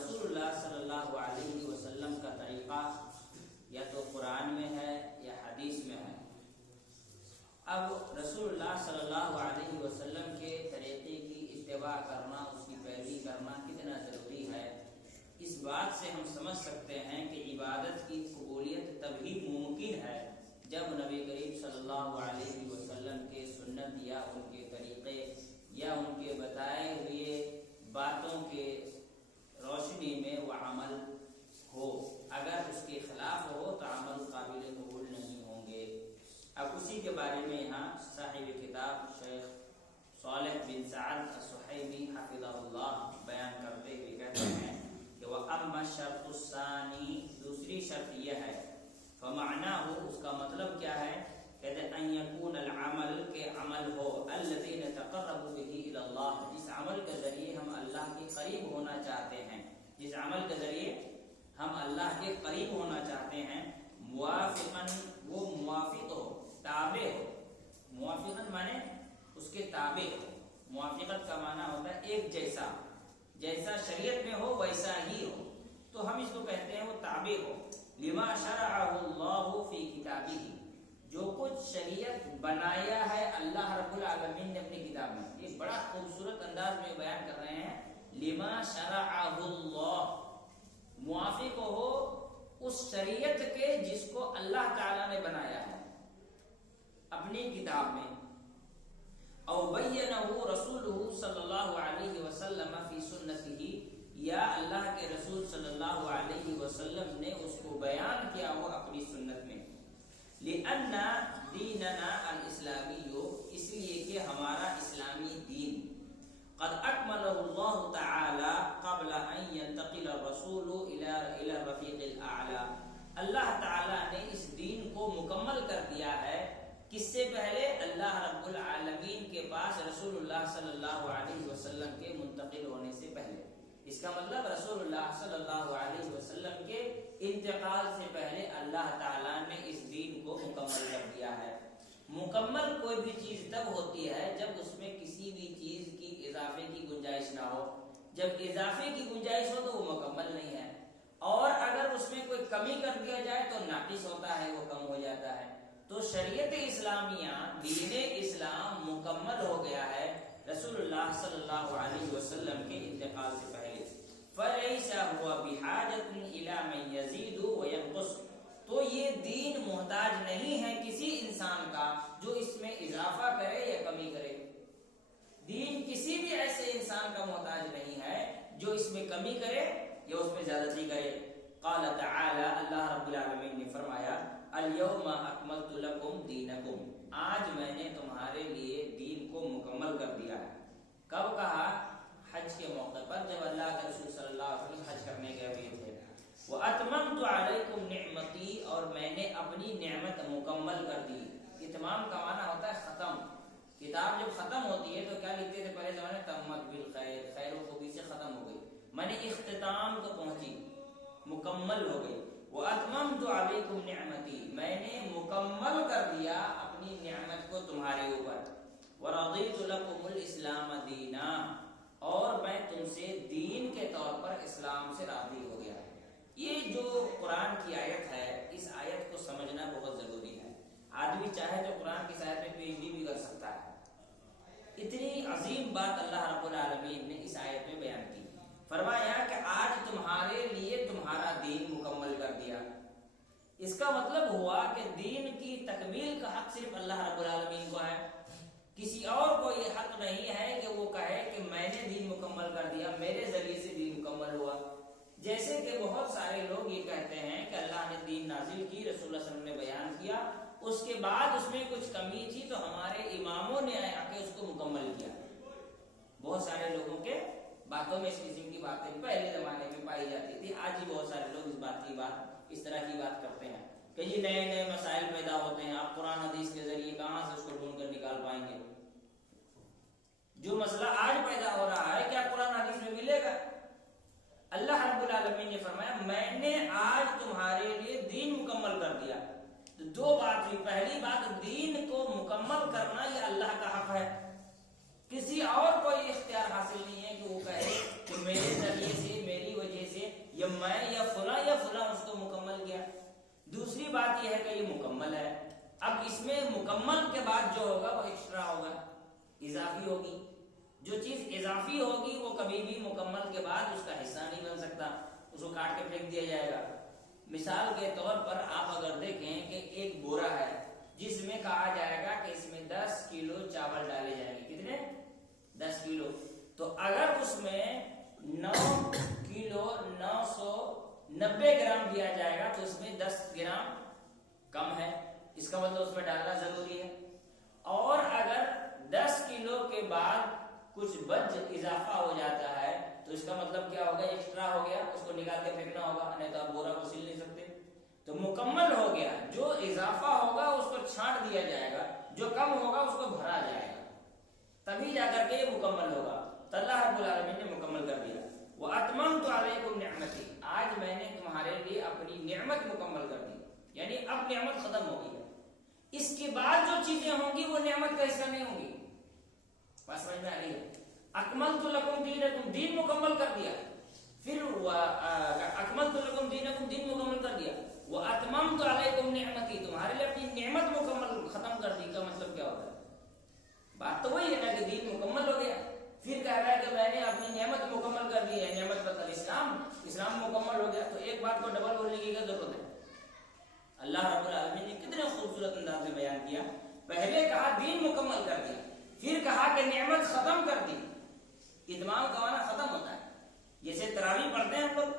رسول اللہ صلی اللہ علیہ وسلم کا طریقہ یا تو قرآن میں ہے یا حدیث میں ہے۔ اب رسول اللہ صلی اللہ علیہ وسلم کے طریقے کی اتباع کرنا، اس کی پیروی کرنا کتنا ضروری ہے، اس بات سے ہم سمجھ سکتے ہیں کہ عبادت کی قبولیت تبھی ممکن ہے جب نبی کریم صلی اللہ علیہ وسلم کے سنت یا ان کے طریقے یا ان کے بتائے ہوئے باتوں کے روشنی میں وہ عمل ہو۔ اگر اس کے خلاف ہو تو عمل قابل قبول نہیں ہوں گے۔ اب اسی کے بارے میں یہاں صاحب کتاب شیخ صالح بن سعد السحیمی حفظہ اللہ بیان کرتے ہوئے کہتے ہیں کہ وَأَمَّا الشَّرْطُ الثَّانِي، دوسری شرط یہ ہے، فَمَعْنَاهُ، اس کا مطلب کیا ہے، کہتے ہیں ان یکون العمل، کے عمل ہو، الذی نتقرب بہ الی اللہ، جس عمل کے ذریعے ہم اللہ کے قریب ہونا چاہتے ہیں، جس عمل کے ذریعے ہم اللہ کے قریب ہونا چاہتے ہیں، موافقاً، وہ موافق ہو، تابع ہو، موافقاً مانے اس کے تابع ہو، موافقت کا معنی ہوتا ہے ایک جیسا، جیسا شریعت میں ہو ویسا ہی ہو، تو ہم اس کو کہتے ہیں وہ تابع ہو، لما شرعہ اللہ فی کتابہ، جو کچھ شریعت بنایا ہے اللہ رب العالمین نے اپنی کتاب میں۔ یہ بڑا خوبصورت انداز میں بیان کر رہے ہیں، لما شرعہ اللہ، موافق ہو اس شریعت کے جس کو اللہ تعالیٰ نے بنایا ہے اپنی کتاب میں، او بینہ رسولہ صلی اللہ علیہ وسلم فی سنتہ، یا اللہ کے رسول صلی اللہ علیہ وسلم نے اس کو بیان کیا وہ اپنی سنت میں، لأن دیننا الاسلامی، اس لیے کہ ہمارا اسلامی دین قد اکملہ اللہ تعالی قبل ان ينتقل الرسول الى الرفیق الاعلی، اللہ تعالی نے اس دین کو مکمل کر دیا ہے، کس سے پہلے، اللہ رب العالمین کے پاس رسول اللہ صلی اللہ علیہ وسلم کے منتقل ہونے سے پہلے۔ اس کا مطلب رسول اللہ صلی اللہ علیہ وسلم کے انتقال سے پہلے اللہ تعالیٰ نے اس دین کو مکمل کر دیا ہے۔ مکمل کوئی بھی چیز تب ہوتی ہے جب اس میں کسی بھی چیز کی اضافے کی گنجائش نہ ہو، جب اضافے کی گنجائش ہو تو وہ مکمل نہیں ہے، اور اگر اس میں کوئی کمی کر دیا جائے تو ناقص ہوتا ہے، وہ کم ہو جاتا ہے۔ تو شریعت اسلامیہ، دین اسلام مکمل ہو گیا ہے رسول اللہ صلی اللہ علیہ وسلم کے انتقال سے پہلے۔ فَلَيْسَ هُوَ بِحَاجَةٍ إِلَى مَنْ يَزِيدُ وَيَنْقُصُ، تو یہ دین محتاج نہیں ہے کسی انسان کا جو اس میں اضافہ کرے یا کمی کرے، دین کسی بھی ایسے انسان کا محتاج نہیں ہے جو اس میں کمی کرے یا اس میں زیادتی کرے۔ قال تعالی، اللہ رب العالمین نے فرمایا، الیوم اکملت لکم دینکم، آج میں نے تمہارے لیے دین کو مکمل کر دیا ہے۔ کب کہا؟ حج کے موقع پر، جب اللہ کے رسول صلی اللہ علیہ وسلم حج کرنے گئے ہوئے تھے۔ وَأَتْمَمْتُ عَلَيْكُمْ نِعْمَتِي، اور میں نے اپنی نعمت مکمل کر دی۔ اتمام کا معنی ہوتا ہے ختم۔ کتاب جب ختم ہوتی ہے تو کیا لکھتے تھے پہلے زمانے میں؟ تمت بالخیر، خیر و خوبی سے ختم ہو گئی، میں نے اختتام کو پہنچی، مکمل ہو گئی۔ وَأَتْمَمْتُ عَلَيْكُمْ نِعْمَتِي، میں نے مکمل کر دیا اپنی نعمت کو تمہارے اوپر۔ وَرَضِيتُ لَكُمُ الْإِسْلَامَ دِينًا، اور میں تم سے دین کے طور پر اسلام سے راضی ہو گیا۔ یہ جو قرآن کی آیت ہے، اس آیت کو سمجھنا بہت ضروری ہے۔ آدمی چاہے تو قرآن کی آیت میں پی ایچ ڈی بھی کر سکتا ہے۔ اتنی عظیم بات اللہ رب العالمین نے اس آیت میں بیان کی، فرمایا کہ آج تمہارے لیے تمہارا دین مکمل کر دیا۔ اس کا مطلب ہوا کہ دین کی تکمیل کا حق صرف اللہ رب العالمین کو ہے، کسی اور کو یہ حق نہیں ہے کہ وہ کہے کہ میں نے دین مکمل کر دیا، میرے ذریعے سے دین مکمل ہوا۔ جیسے کہ بہت سارے لوگ یہ کہتے ہیں کہ اللہ نے دین نازل کی، رسول اللہ صلی اللہ علیہ وسلم نے بیان کیا، اس کے بعد اس میں کچھ کمی تھی تو ہمارے اماموں نے آ کے اس کو مکمل کیا۔ بہت سارے لوگوں کے باتوں میں اس قسم کی باتیں پہلے زمانے میں پائی جاتی تھی، آج بھی بہت سارے لوگ اس طرح کی بات کرتے ہیں کہ یہ نئے نئے مسائل پیدا ہوتے ہیں، آپ قرآن حدیث کے ذریعے کہاں سے اس کو ڈھونڈ کر نکال پائیں گے؟ جو مسئلہ آج پیدا ہو رہا ہے کیا قرآن حدیث میں ملے گا؟ اللہ رب العالمین نے فرمایا میں نے آج تمہارے لیے دین مکمل کر دیا۔ تو دو بات ہوئی، پہلی بات دین کو مکمل کرنا یہ اللہ کا حق ہے، کسی اور کو یہ اختیار حاصل نہیں ہے کہ وہ کہے کہ میرے ذریعے سے، میری وجہ سے یہ مکمل ہے. اب اس میں مکمل کے بعد جو ہوگا وہ ایکسٹرا ہوگا، اضافی ہوگی. جو چیز اضافی ہوگی وہ کبھی بھی مکمل کے بعد اس کا حصہ نہیں بن سکتا، اس کو کاٹ کے پھینک دیا جائے گا. مثال کے طور پر آپ اگر دیکھیں کہ ایک بورا ہے جس میں کہا جائے گا کہ اس میں 10 کلو چاول ڈالے جائیں گے. کتنے؟ 10 کلو. تو اگر اس میں 9 کلو 990 گرام دیا جائے گا تو اس میں 10 گرام کم ہے، اس کا مطلب اس میں ڈالنا ضروری ہے. اور اگر 10 کلو کے بعد کچھ بچ اضافہ ہو جاتا ہے تو اس کا مطلب کیا ہوگا؟ ایکسٹرا ہو گیا، اس کو نکال کے پھینکنا ہوگا، نہیں تو آپ بورا کو سل نہیں سکتے. تو مکمل ہو گیا، جو اضافہ ہوگا اس کو چھانٹ دیا جائے گا، جو کم ہوگا اس کو بھرا جائے گا، تبھی جا کر کے یہ مکمل ہوگا. تو اللہ رب العالمین نے مکمل کر دیا. وَأَتْمَمْتُ عَلَيْكُمْ نِعْمَتِي، آج میں نے تمہارے لیے اپنی نعمت مکمل کر دی. یعنی اب نعمت ختم ہو گئی ہے، اس کے بعد جو چیزیں ہوں گی وہ نعمت کا حصہ نہیں ہوں گی. بات سمجھ میں آ رہی ہے؟ اکملت لکم دینکم، دین مکمل کر دیا. پھر اکملت لکم دینکم، دین مکمل کر دیا. واتممت علیکم نعمتی، تمہارے لیے اپنی نعمت مکمل ختم کر دی. کا مطلب کیا ہوتا ہے؟ بات تو وہی ہے نا کہ دین مکمل ہو گیا. پھر کہہ رہا ہے کہ میں نے اپنی نعمت مکمل کر دی ہے. نعمت مطلب اسلام مکمل ہو گیا. تو ایک بات کو ڈبل بولنے کی کیا ضرورت ہے؟ اللہ رب العالمین نے کتنے خوبصورت انداز میں بیان کیا. پہلے کہا دین مکمل کر دیا، پھر کہا کہ نعمت ختم کر دی. اتمام کا معنی ختم ہوتا ہے. جیسے تراویح پڑھتے ہیں ہم لوگ،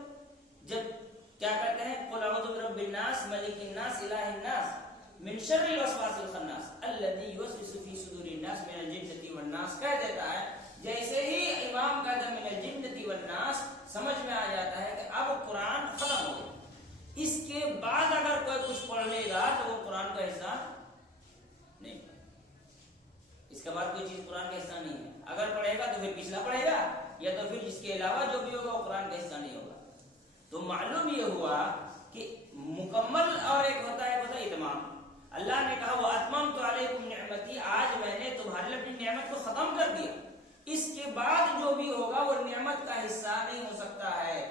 جب کیا کہتے ہیں؟ قل اعوذ برب الناس ملک الناس الہ الناس من شر الوسواس الخناس الذی یوسوس فی صدور الناس من الجنۃ والناس، کہہ دیتا ہے. جیسے ہی امام کا من الجنۃ والناس سمجھ میں آ جاتا ہے کہ اب قرآن ختم ہو گیا. اس کے بعد اگر کوئی کچھ پڑھ لے گا تو وہ قرآن کا حصہ نہیں. اس کے بعد کوئی چیز قرآن کا حصہ نہیں ہے. اگر پڑھے گا تو پھر پچھلا پڑھے گا، یا تو پھر اس کے علاوہ جو بھی ہوگا وہ قرآن کا حصہ نہیں ہوگا. تو معلوم یہ ہوا کہ مکمل اور ایک ہوتا ہے اتمام. اللہ نے کہا وَأَتْمَمْتُ عَلَيْكُمْ نِعْمَتِي، آج میں نے تمہارے لیے اپنی نعمت کو ختم کر دیا. اس کے بعد جو بھی ہوگا وہ نعمت کا حصہ نہیں ہو سکتا ہے.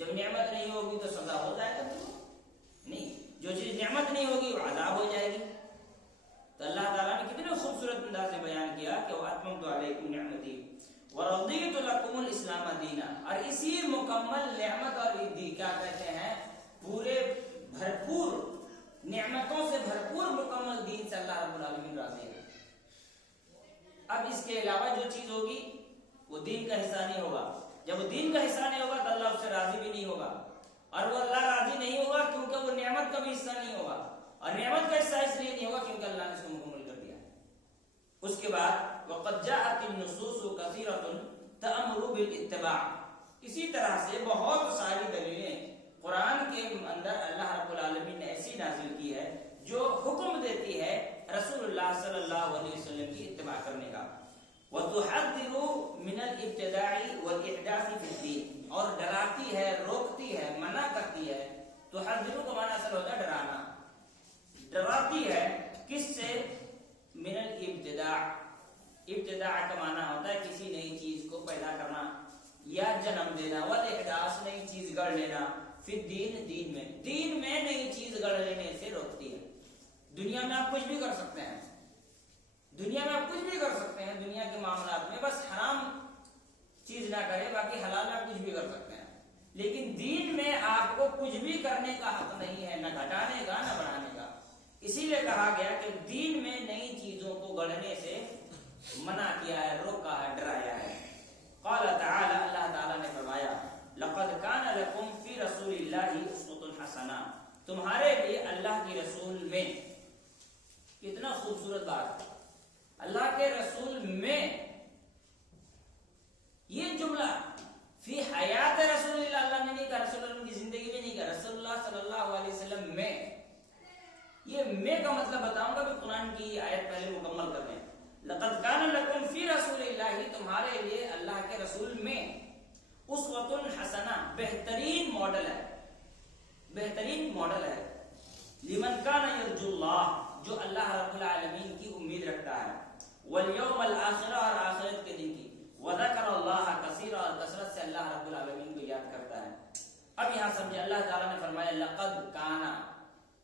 جب نعمت نہیں ہوگی تو سزا ہو جائے گا نہیں، جو چیز نعمت نہیں ہوگی وہ عذاب ہو جائے گی. تو اللہ تعالیٰ نے کتنے خوبصورت انداز سے بیان کیا کہ وَأَتْمَمْتُ عَلَيْكُمْ نِعْمَتِي وَرَضِيتُ لَكُمُ الْإِسْلَامَ دِينًا، اور اسی مکمل نعمت اور کیا کہتے ہیں پورے بھرپور نعمتوں سے بھرپور مکمل دین سے اللہ رب العالمین راضی ہے. اب اس کے علاوہ جو چیز ہوگی وہ دین کا حصہ نہیں ہوگا. جب وہ دین کا حصہ نہیں ہوگا تو اللہ اس سے راضی بھی نہیں ہوگا، اور وہ اللہ راضی نہیں ہوگا کیونکہ وہ نعمت کا بھی حصہ نہیں ہوگا. اور نعمت کا حصہ اس لیے نہیں ہوگا کیونکہ اللہ نے اس کو مکمل کر دیا. اس کے بعد وَقَدْ جَاءَتِ النُّصُوصُ كَثِيرَةٌ تَأْمُرُ بِالْاتِّبَاعِ، اسی طرح سے بہت ساری دلیلیں قرآن کے اندر اللہ رب العالمین نے ایسی نازل کی ہے جو حکم دیتی ہے رسول اللہ صلی اللہ علیہ وسلم کی اتباع کرنے کا. وَتُحَذِّرُ مِنَ الْإِبْتِدَاعِ وَالْإِحْدَاثِ فِي الدِّينِ، اور ڈراتی ہے، روکتی ہے، منع کرتی ہے. تُحَذِّرُ کا معنی اصل ہوتا ہے ڈرانا. ڈراتی ہے کس سے؟ من الابتداع. ابتداع کا معنی ہوتا ہے کسی نئی چیز کو پیدا کرنا یا جنم دینا. والاحداث، نئی چیز گڑھ لینا. پھر دین میں، دین میں نئی چیز گڑھ لینے سے روکتی ہے. دنیا میں آپ کچھ بھی کر سکتے ہیں، دنیا میں آپ کچھ بھی کر سکتے ہیں، دنیا کے معاملات میں بس حرام چیز نہ کرے، باقی حلال میں آپ کچھ بھی کر سکتے ہیں. لیکن دین میں آپ کو کچھ بھی کرنے کا حق نہیں ہے، نہ گھٹانے کا نہ بڑھانے کا. اسی لیے کہا گیا کہ دین میں نئی چیزوں کو گڑھنے سے منع کیا ہے، روکا ہے، ڈرایا ہے. قال تعالی، اللہ تعالی نے فرمایا لقد كان لكم في رسول الله اسوة حسنة، تمہارے لیے اللہ کے رسول میں. کتنا خوبصورت بات ہے، اللہ کے رسول میں. یہ جملہ فی حیات رسول اللہ، اللہ نے نہیں کہا، رسول اللہ کی زندگی میں نہیں کہا، رسول اللہ صلی اللہ علیہ وسلم میں. یہ میں کا مطلب بتاؤں گا کہ قرآن کی آیت پہلے مکمل کر دیں. لقد كان لكم في رسول اللہ، تمہارے لیے اللہ کے رسول میں اسوۃ حسنہ، بہترین ماڈل ہے، بہترین ماڈل ہے. لمن كان يرجو اللہ، جو اللہ رب العالمین کی امید رکھتا ہے، والیوم الآخرہ، اور آخرت کے دن کی، وذکر اللہ کثیرا، اور کثرت سے اللہ رب العالمین کو یاد کرتا ہے. اب یہاں سمجھے، اللہ تعالیٰ نے فرمایا لقد کانا،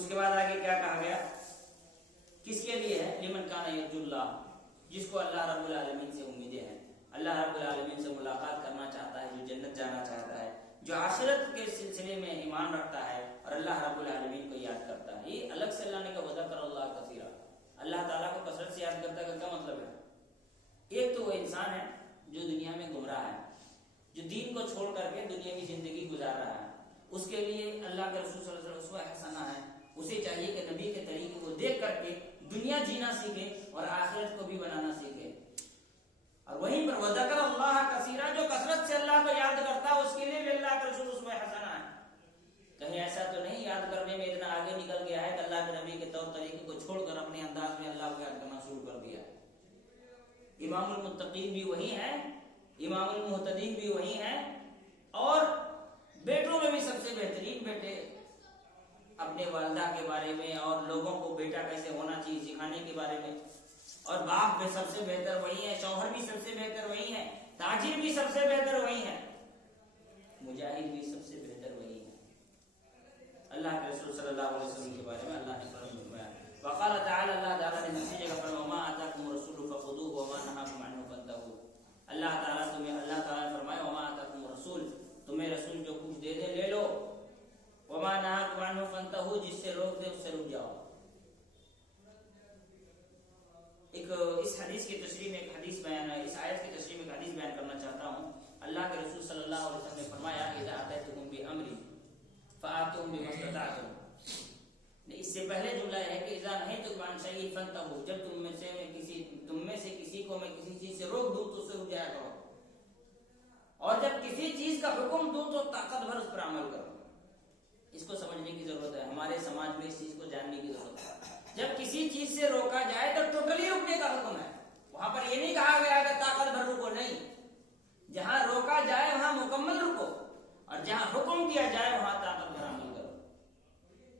اس کے بعد آگے کیا کہا گیا؟ کس کے لیے ہے؟ لمن کان یرجو اللہ، جس کو اللہ رب العالمین سے امیدیں ہیں، اللہ رب العالمین سے ملاقات کرنا چاہتا ہے، جو جنت جانا چاہتا ہے، جو آخرت کے سلسلے میں ایمان رکھتا ہے اور اللہ رب العالمین کو یاد کرتا ہے۔ یہ الگ سے اللہ نے کہا وذکر اللہ کثیرا، اللہ تعالیٰ کو کثرت سے یاد کرتا ہے۔ کیا مطلب ہے؟ ایک تو وہ انسان ہے جو دنیا میں گمراہ ہے، جو دین کو چھوڑ کر کے دنیا کی زندگی گزار رہا ہے، اس کے لیے اللہ کے رسول صلی اللہ علیہ وسلم اسوہ حسنہ ہے۔ اسے چاہیے کہ نبی کے طریقے کو دیکھ کر کے دنیا جینا سیکھے اور آخرت کو بھی بنانا سیکھے۔ اور وہیں پر وذکر اللہ کثیرا، جو کثرت سے اللہ کو یاد کرتا ہے اس کے لیے بھی اللہ کے رسول اسوہ حسنہ ہے۔ کہیں ایسا تو نہیں یاد کرنے میں اتنا آگے نکل گیا ہے کہ اللہ کے نبی کے طور طریقے کو چھوڑ کر اپنے انداز میں اللہ کو یاد کرنا شروع کر دیا ہے۔ امام المتقین بھی وہی ہے، امام المہتدین بھی وہی ہے، اور بیٹوں میں بھی سب سے بہترین بیٹے اپنے والدہ کے بارے میں اور لوگوں کو بیٹا کیسے ہونا چاہیے سکھانے کے بارے میں، اور باپ بھی سب سے بہتر وہی ہے، شوہر بھی سب سے بہتر وہی ہے، تاجر بھی سب سے بہتر وہی ہے، مجاہد بھی سب سے بہتر وہی ہے۔ اللہ کے رسول صلی اللہ علیہ وسلم کے بارے میں اللہ نے فرمایا وقال تعالی، اللہ تعالیٰ نے دوسری جگہ فرمایا وما آتاکم الرسول فخذوه وما نهاکم عنه فانتهوا۔ اللہ تعالیٰ نے فرمایا وما آتاکم الرسول، تمہیں رسول جو کچھ دے دے لے لو، وما نهاکم عنه فانتهوا، جس سے روک دے اس سے رک جاؤ۔ ایک اس حدیث کی تشریح میں ایک حدیث بیان ہے، اس آیت کی تشریح میں ایک حدیث بیان کرنا چاہتا ہوں۔ اللہ کے رسول صلی اللہ علیہ وسلم نے فرمایا اذا اتیتکم بامر فآتوہم بما استطعتم۔ اس سے پہلے جملہ ہے کہ اذا نہیتکم عن شیء فانتهوا، جب تم میں سے کسی کو میں کسی چیز سے روک دوں تو اس سے رک جایا کرو، اور جب کسی چیز کا حکم دوں تو طاقت بھر اس پر عمل کرو۔ اس کو سمجھنے کی ضرورت ہے، ہمارے سماج میں اس چیز کو جاننے کی ضرورت ہے۔ جب کسی چیز سے روکا جائے تو ٹوٹلی رکنے کا حکم ہے، وہاں پر یہ نہیں کہا گیا کہ طاقت بھر رکو، نہیں، جہاں روکا جائے وہاں مکمل رکو، اور جہاں حکم دیا جائے وہاں طاقت بھر عمل کرو۔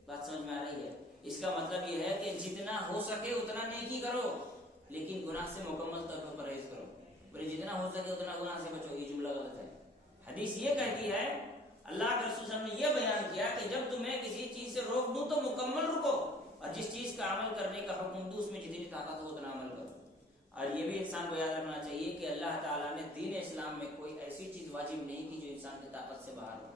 بات سمجھ میں آ رہی ہے؟ اس کا مطلب یہ ہے کہ جتنا ہو سکے اتنا نیکی کرو، لیکن گناہ سے مکمل طور پر پرہیز کرو، بلکہ جتنا ہو سکے اتنا گناہ سے بچو۔ یہ جملہ غلط ہے۔ حدیث یہ کہتی ہے، اللہ کے رسول صلی اللہ علیہ وسلم نے یہ بیان کیا کہ جب تمہیں کسی چیز سے روک دوں تو مکمل رکو، اور جس چیز کا عمل کرنے کا حکم دوں اس میں جتنی طاقت ہو اتنا عمل کرو۔ اور یہ بھی انسان کو یاد رکھنا چاہیے کہ اللہ تعالیٰ نے دین اسلام میں کوئی ایسی چیز واجب نہیں کی جو انسان کی طاقت سے باہر ہو۔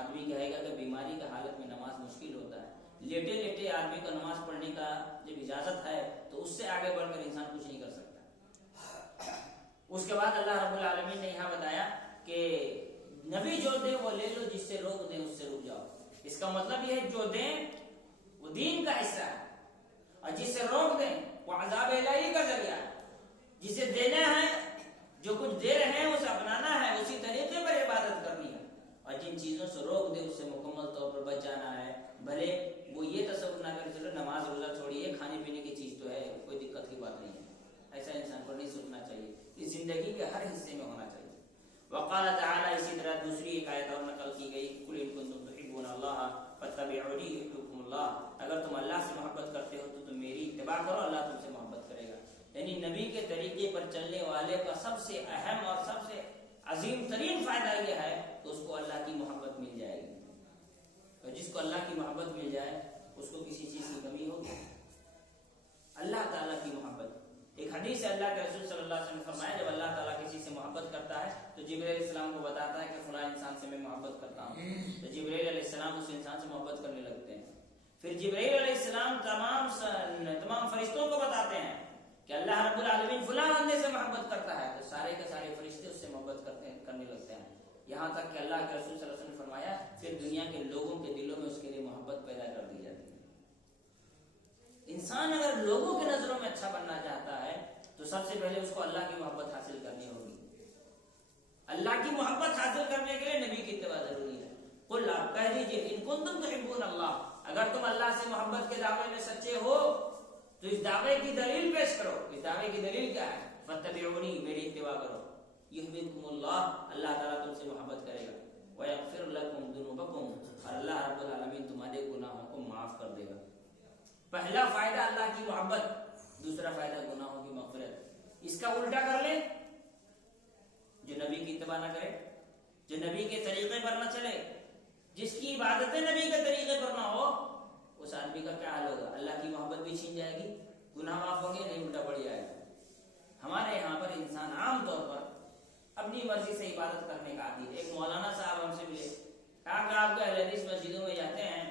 آدمی کہے گا کہ بیماری کا حالت میں نماز مشکل ہوتا ہے، لیٹے لیٹے آدمی کو نماز پڑھنے کا جب اجازت ہے تو اس سے آگے بڑھ کر انسان کچھ نہیں کر سکتا۔ اس کے بعد اللہ رب العالمین نے یہاں بتایا کہ نبی جو دے وہ لے لو، جس سے روک دیں اس سے رک جاؤ۔ اس کا مطلب یہ ہے جو دیں وہ دین کا حصہ ہے، اور جس سے روک دیں وہ عذاب الہی کا ذریعہ ہے۔ جسے دینا ہے، جو کچھ دے رہے ہیں اسے اپنانا ہے، اسی طریقے پر عبادت کرنی ہے، اور جن چیزوں سے روک دے اس سے مکمل طور پر بچ جانا ہے۔ بھلے وہ یہ تصور نہ کرے چلو نماز روزہ چھوڑیے، کھانے پینے کی چیز تو ہے، کوئی دقت کی بات نہیں ہے، ایسا انسان کو نہیں سوچنا چاہیے، اس زندگی کے ہر حصے میں ہونا چاہیے۔ وقال تعالی، اسی طرح دوسری ایک آیت اور نقل کی گئی، قل ان کنتم تحبون اللہ فاتبعونی یحببکم اللہ، اگر تم اللہ سے محبت کرتے ہو تو تم میری اتباع کرو، اللہ تم سے محبت کرے گا۔ یعنی نبی کے طریقے پر چلنے والے کا سب سے اہم اور سب سے عظیم ترین فائدہ یہ ہے کہ اس کو اللہ کی محبت مل جائے گی، اور جس کو اللہ کی محبت مل جائے اس کو کسی چیز کی کمی ہوگی؟ اللہ تعالیٰ کی محبت۔ ایک حدیث ہے، اللہ کے رسول صلی اللہ علیہ وسلم نے فرمایا جب اللہ تعالیٰ کسی سے محبت کرتا ہے تو جبرائیل علیہ السلام کو بتاتا ہے کہ فلاں انسان سے میں محبت کرتا ہوں، تو جبرائیل علیہ السلام اس انسان سے محبت کرنے لگتے ہیں۔ پھر جبرائیل علیہ السلام تمام فرشتوں کو بتاتے ہیں کہ اللہ رب العالمین فلاں بندے سے محبت کرتا ہے، تو سارے کے سارے فرشتے اس سے محبت کرنے لگتے ہیں، یہاں تک کہ اللہ کے رسول صلی اللہ علیہ وسلم نے فرمایا پھر دنیا کے لوگوں کے دلوں میں اس کے لیے محبت پیدا کر دی جاتی ہے۔ انسان اگر لوگوں کی نظروں میں اچھا بننا چاہتا ہے تو سب سے پہلے اس کو اللہ کی محبت حاصل کرنی ہوگی۔ اللہ کی محبت حاصل کرنے کے لیے نبی کی اتباع ضروری ہے۔ قل، آپ کہہ دیجئے، ان کنتم تحبون اللہ، اگر تم اللہ سے محبت کے دعوے میں سچے ہو تو اس دعوے کی دلیل پیش کرو۔ اس دعوے کی دلیل کیا ہے؟ فاتبعونی، میری اتباع کرو، یحببکم اللہ، اللہ تعالیٰ تم سے محبت کرے گا، ویغفر لکم ذنوبکم، اور اللہ رب العالمین تمہارے گناہوں کو معاف کر دے گا۔ پہلا فائدہ اللہ کی محبت، دوسرا فائدہ گناہوں کی مغفرت۔ اس کا الٹا کر لیں، جو نبی کی اتباع نہ کرے، جو نبی کے طریقے پر نہ چلے، جس کی عبادتیں نبی کے طریقے پر نہ ہو اس آدمی کا کیا حال ہوگا؟ اللہ کی محبت بھی چھین جائے گی، گناہ معاف ہوں گے نہیں، الٹا بڑھ جائے گا۔ ہمارے یہاں پر انسان عام طور پر اپنی مرضی سے عبادت کرنے کا عادی ہے۔ ایک مولانا صاحب ہم سے ملے، کہا کہ آپ کے اہل حدیث مسجدوں میں جاتے ہیں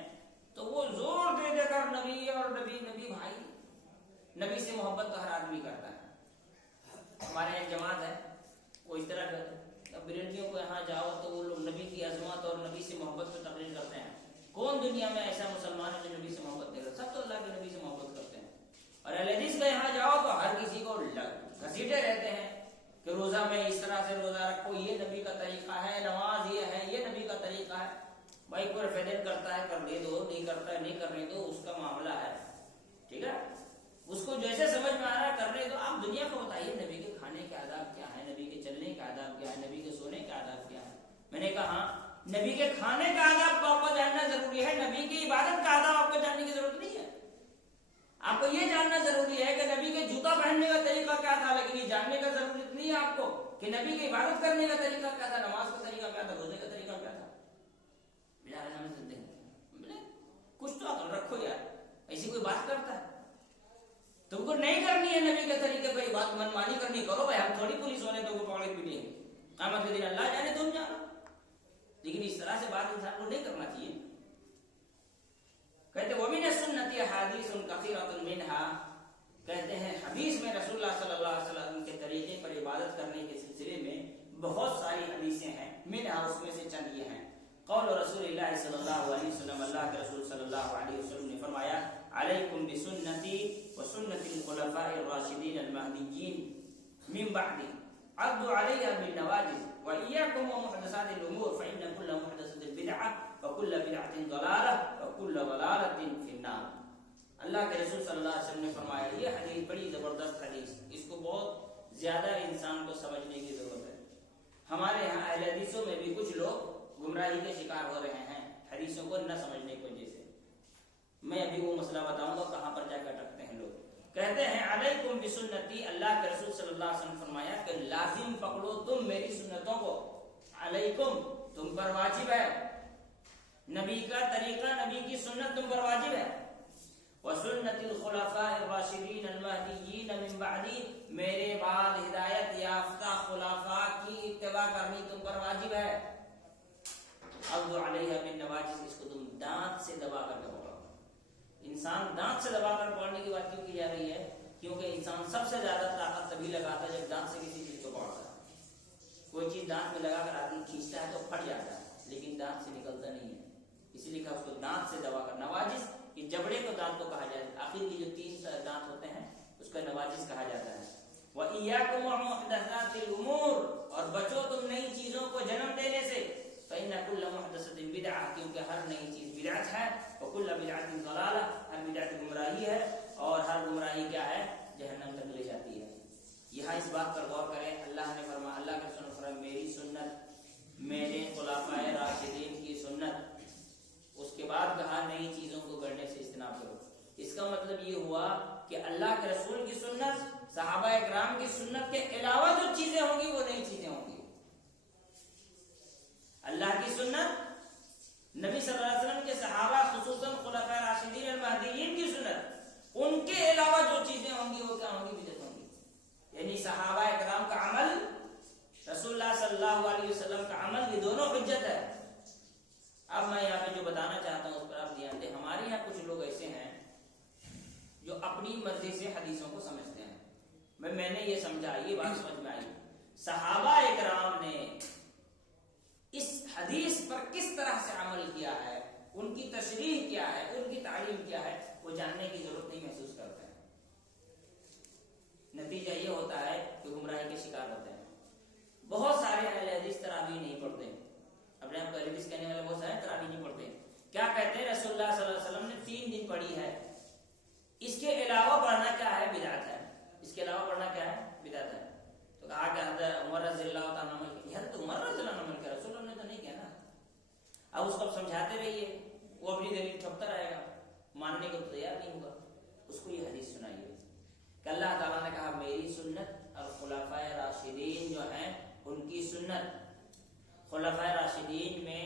تو وہ زور دے دے کر نبی اور نبی نبی بھائی، نبی سے محبت تو ہر آدمی کرتا ہے۔ ہمارے ایک جماعت ہے وہ اس طرح کرتے ہیں، اب بریلویوں کو یہاں جاؤ تو وہ لوگ نبی کی عظمت اور نبی سے محبت کو تقریر کرتے ہیں۔ کون دنیا میں ایسا مسلمان ہے جو نبی سے محبت نہیں کرتا؟ سب تو اللہ کے نبی سے محبت کرتے ہیں۔ اور اہل حدیث کا یہاں جاؤ تو ہر کسی کو گھسیٹے رہتے ہیں کہ روزہ میں اس طرح سے روزہ رکھو، یہ نبی کا طریقہ ہے، نماز یہ ہے، یہ نبی کا طریقہ ہے۔ بھائی کوئی فیدن کرتا ہے کر دے دو، نہیں کرتا ہے نہیں کرنے دو، اس کا معاملہ ہے، ٹھیک ہے، اس کو جیسے سمجھ میں آ رہا ہے کرنے دو۔ آپ دنیا کو بتائیے نبی کے کھانے کے آداب کیا ہے، نبی کے چلنے کے آداب کیا ہے، نبی کے سونے کے آداب کیا ہے۔ میں نے کہا نبی کے کھانے کا آداب کو آپ کو جاننا ضروری ہے، نبی کی عبادت کا آداب آپ کو جاننے کی ضرورت نہیں ہے۔ آپ کو یہ جاننا ضروری ہے کہ نبی کے جوتا پہننے کا طریقہ کیا تھا، لیکن یہ جاننے کا ضرورت نہیں ہے آپ کو کہ نبی کی عبادت کرنے کا طریقہ کیا تھا، نماز کا طریقہ کیا تھا، روزے کا طریقہ کیا تھا۔ کچھ تو عقل رکھو یار، ایسی کوئی بات کرتا ہے؟ تم کو نہیں کرنی ہے نبی کے طریقے پہ بات، منمانی کرنی کرو بھائی، ہم تھوڑی پولیس ہونے تو کو پکڑے بھی نہیں، قیامت کے دن اللہ جانے تم جانا، لیکن اس طرح سے بات انسان کو نہیں کرنا چاہیے۔ کہتے وَمِنَ السُّنَّةِ أَحَادِيثٌ كَثِيرَةٌ مِنْهَا، کہتے ہیں حدیث میں رسول اللہ صلی اللہ علیہ وسلم کے طریقے پر عبادت کرنے کے سلسلے میں بہت ساری حدیثیں ہیں، منہا اس میں سے چند یہ ہیں۔ قول رسول اللہ صلی اللہ علیہ وسلم، اللہ کے رسول صلی اللہ علیہ وسلم نے فرمایا علیکم بسنتی وسنت الخلفاء الراشدین المہدیین من بعدی عضوا علیہا بالنواجذ وإیاکم ومحدثات الامور فإن كل محدثة بدعة وكل بدعة ضلالة وكل ضلالة في النار۔ اللہ کے رسول صلی اللہ علیہ وسلم نے فرمایا، یہ حدیث بڑی زبردست حدیث، اس کو بہت زیادہ انسان کو سمجھنے کی ضرورت ہے۔ ہمارے یہاں اہل حدیثوں میں بھی کچھ لوگ گمراہی کے شکار ہو رہے ہیں حدیثوں کو نہ سمجھنے کی وجہ سے۔ میں ابھی وہ مسئلہ بتاؤں گا کہاں پر جا کر اٹکتے ہیں لوگ۔ کہتے ہیں علیکم بسنتی، اللہ کے رسول صلی اللہ علیہ وسلم نے فرمایا کہ لازم پکڑو تم میری سنتوں کو، علیکم تم پر واجب ہے، نبی کا طریقہ نبی کی سنت تم پر واجب ہے، وسنت الخلفاء الراشدین المہدیین من بعدی، میرے بعد ہدایت یافتہ خلفاء کی اتباع کرنی تم پر واجب ہے۔ عضوا علیہا بالنواجذ، اس کو تم دانت سے دبا کر پکڑو۔ انسان دانت سے دبا کر پکڑنے کی بات کیوں کی جا رہی ہے؟ کیونکہ انسان سب سے زیادہ طاقت تبھی لگاتا ہے جب دانت سے کسی چیز کو پکڑتا ہے۔ کوئی چیز دانت میں لگا کر آدمی کھینچتا ہے تو پھٹ جاتا ہے، لیکن دانت سے نکلتا نہیں ہے، اسی لیے کہا اس کو دانت سے دبا کر۔ نواجذ یہ جبڑے کو دانت کو کہا جاتا ہے، آخر کی جو 3 دانت ہوتے ہیں اس کا نواجذ کہا جاتا ہے۔ وَإِيَّاكُمْ وَمُحْدَثَاتِ الْأُمُورِ، اور بچو تم نئی چیزوں کو جنم دینے سے، فإن كل محدثة بدعة، کیونکہ ہر نئی چیز بدعت ہے، وكل بدعة ضلالة، ہر بدعت گمراہی ہے، اور ہر گمراہی کیا ہے؟ جہنم تک لے جاتی ہے۔ یہاں اس بات پر غور کریں، اللہ نے فرمایا، اللہ کے رسول نے فرمایا میری سنت، میرے خلفاء راشدین کی سنت، اس کے بعد کہا نئی چیزوں کو گڑنے سے اجتناب کرو۔ اس کا مطلب یہ ہوا کہ اللہ کے رسول کی سنت، صحابہ اکرام کی سنت کے علاوہ جو چیزیں ہوں گی وہ نئی چیزیں ہوں گی۔ اللہ کی سنت، نبی صلی اللہ علیہ وسلم کے صحابہ خصوصاً خلفاء راشدین المہدیین کی سنت، ان کے علاوہ جو چیزیں ہوں گی وہ کیا ہوں گی؟ بدعت ہوں گی۔ یعنی صحابہ اکرام کا عمل، رسول اللہ صلی اللہ علیہ وسلم کا عمل، یہ دونوں حجت ہے۔ اب میں یہاں پہ جو بتانا چاہتا ہوں اس پر آپ دھیان دیں۔ ہمارے یہاں کچھ لوگ ایسے ہیں جو اپنی مرضی سے حدیثوں کو سمجھتے ہیں۔ میں نے یہ سمجھا، یہ بات سمجھ میں آئی، صحابہ اکرام نے اس حدیث پر کس طرح سے عمل کیا ہے، ان کی تشریح کیا ہے، ان کی تعلیم کیا ہے، وہ جاننے کی ضرورت نہیں محسوس کرتے ہیں۔ نتیجہ یہ ہوتا ہے کہ گمراہی کے شکار ہوتے ہیں۔ بہت سارے اہل حدیث تراویح نہیں پڑھتے، اپنے آپ کو اہل حدیث کہنے والے بہت سارے تراویح نہیں پڑھتے۔ کیا کہتے ہیں؟ رسول اللہ صلی اللہ علیہ وسلم نے 3 دن پڑھی ہے، اس کے علاوہ پڑھنا کیا ہے؟ بدعت ہے۔ اس کے علاوہ پڑھنا کیا ہے؟ بدعت ہے۔ تو کہا کہ حضرت عمر رضی اللہ تعالیٰ عنہ عمل کیا، حضرت عمر رضی اللہ عنہ عمل کیا، رسول اللہ نے تو نہیں کیا نا۔ اب اس کو سمجھاتے رہیے، وہ اپنی دلیل ٹھپتا رہے گا، ماننے کو تیار نہیں ہوگا۔ اس کو یہ حدیث سنائیے کہ اللہ تعالیٰ نے کہا میری سنت اور خلفاء راشدین جو ہیں ان کی سنت۔ خلفاء راشدین میں